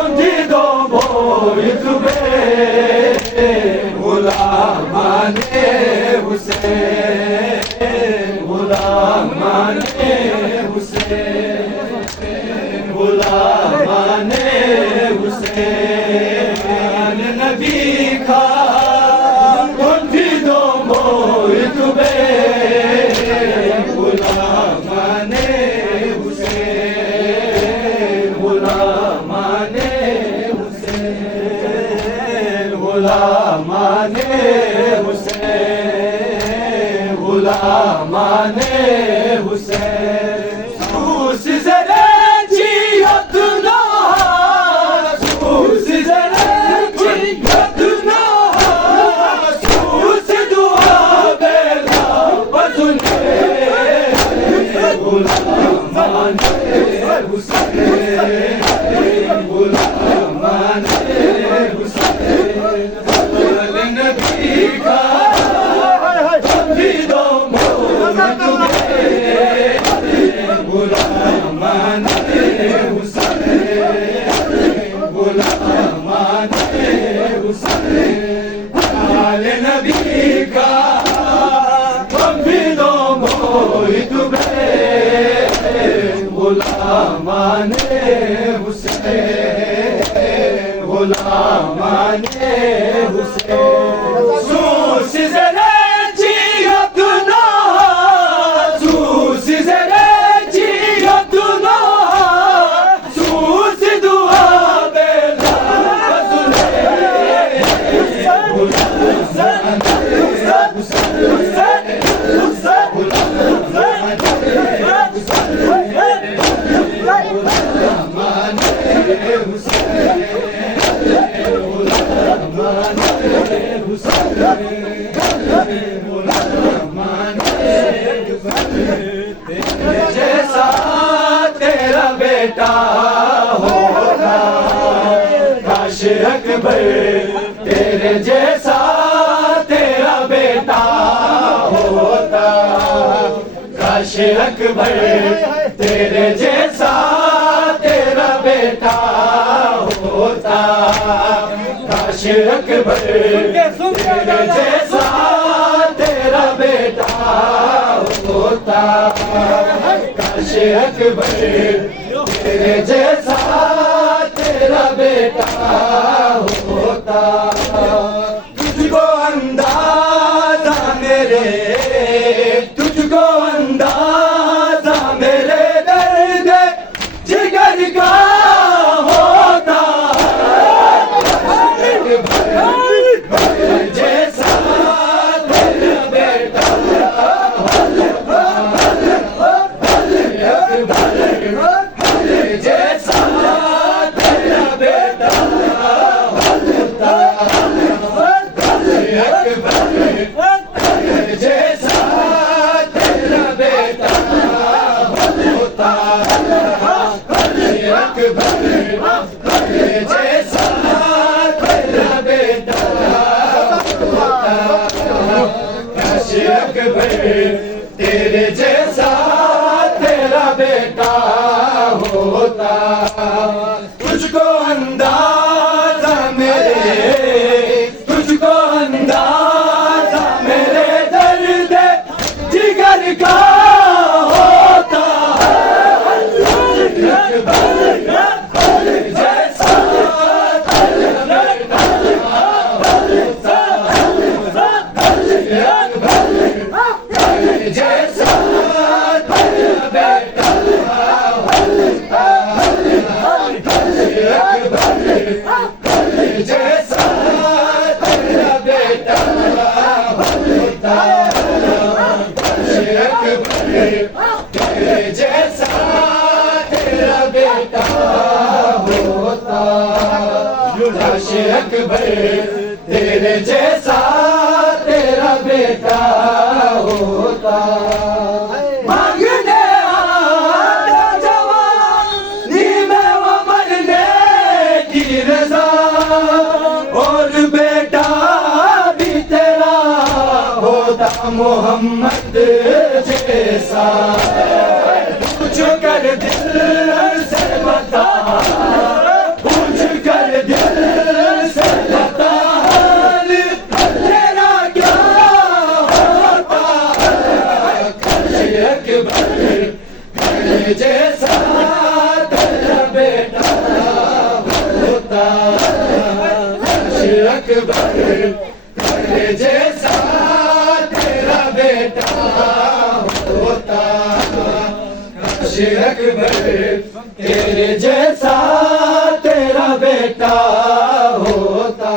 Contido boyutu be Gulamane Hüseyin Gulamane Hüseyin Gulamane Hüseyin Nabi ka Contido boyutu be Gulamane Hüseyin Gulamane Hüseyin Gulamane Hüseyin Gulamane Hüseyin Su size renci yadına Su size renci yadına Su se dua bela bazune Gulamane Hüseyin Gulamane Hüseyin Nabi ka Contido boyutu be Gulamane Hüseyin Gulamane Hüseyin Ale Nabi ka Contido boyutu be Gulamane Hüseyin Gulamane Hüseyin Su size renci yadına Su size renci yadına Su si dua bela bazune Gulamane जैसा तेरा बेटा होता काश अकबर तेरे जैसा तेरा बेटा होता काश अकबर तेरे जैसा तेरा बेटा होता काश अकबर तेरे जैसा तेरा बेटा होता काश अकबर तेरे जैसा तेरा बेटा होता तुझको अंदाजा मेरे तुझको अंदाजा मेरे दर्द जिगर का होता जैसा तेरा बेटा जैसा तेरा बेटा होता जैसा तेरा बेटा होता जैसा तेरा बेटा होता काश अकबर तेरे जैसा तेरा बेटा होता तुझको अंदाजा मेरे तुझको अंदाजा मेरे दर्द जिगर का होता जैसा तेरा बेटा होता जैसा तेरा बेटा जैसा तेरा बेटा होता जैसा तेरा बेटा होता काश अकबर तेरे जैसा तेरा बेटा होता मांगने आता जवानी में वो मरने की रज़ा और बेटा भी तेरा होता मोहम्मद जैसा पूछ कर दिल से बता पूछ अकबर तेरे जैसा तेरा बेटा होता, काश अकबर तेरे जैसा तेरा बेटा होता।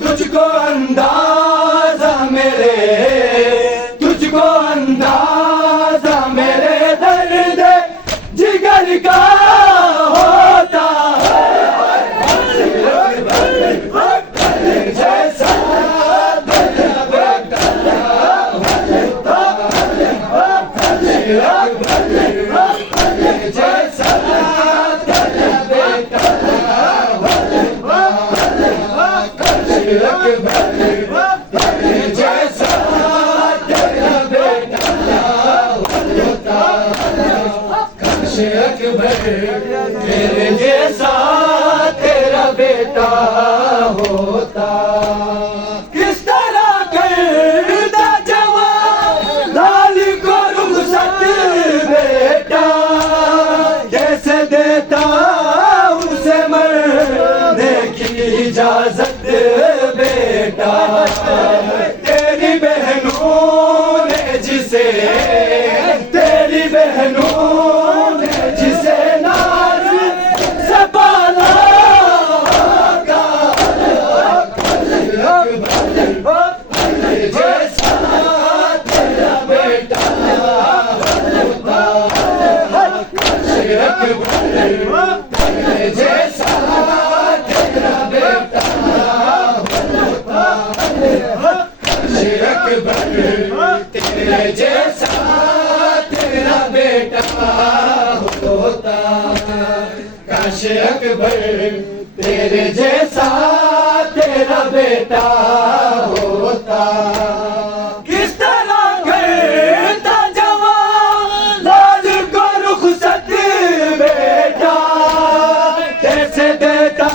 तुझको अंदाजा मेरे, तुझको अंदाजा मेरे दर्द जिगर का होता, जैसा तेरा बेटा होता, जैसा तेरा बेटा होता, जैसा तेरा बेटा होता, काश अकबर तेरे जैसा तेरा बेटा होता। किस तरह करता जवान लाल को रुखसत बेटा, कैसे देता उसे मरने की इजाजत बेटा। तेरी बहनों ने जिसे, तेरी बहनों ने जिसे नाज से पाला होगा, जैसा तेरा बेटा होता, जैसा तेरा बेटा होता, अकबर तेरे जैसा तेरा बेटा होता, काश अकबर तेरे जैसा तेरा बेटा होता। किस तरह करता जवान लाल को रुखसत बेटा, कैसे देता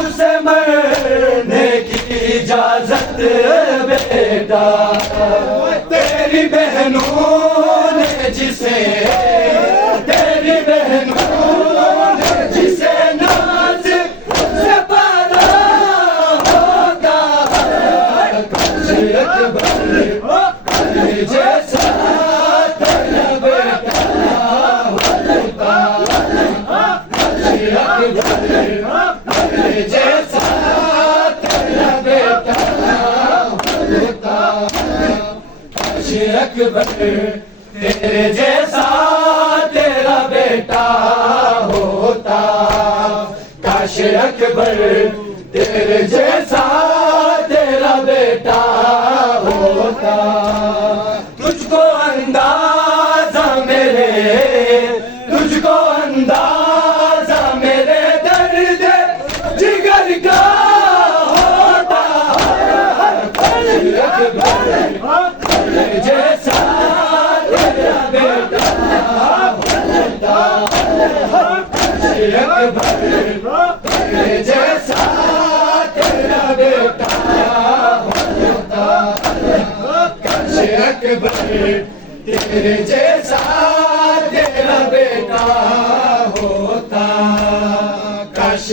उसे मरने की इजाजत बेटा। तेरी बहनों ने जिसे, तेरी बहनों ने जिसे नाज से पाला होगा, अकबर जैसा तेरा बेटा होता, अकबर जैसा तेरा बेटा होता, अकबर तेरे जैसा तेरा बेटा होता, काश अकबर तेरे जैसा तेरा बेटा होता। तुझको अंदाजा मेरे, तुझको अंदाजा मेरे दर्द जिगर का होता, जैसा तेरा बेटा होता, जैसा तेरा बेटा होता, काश अकबर तेरे जैसा तेरा बेटा होता, काश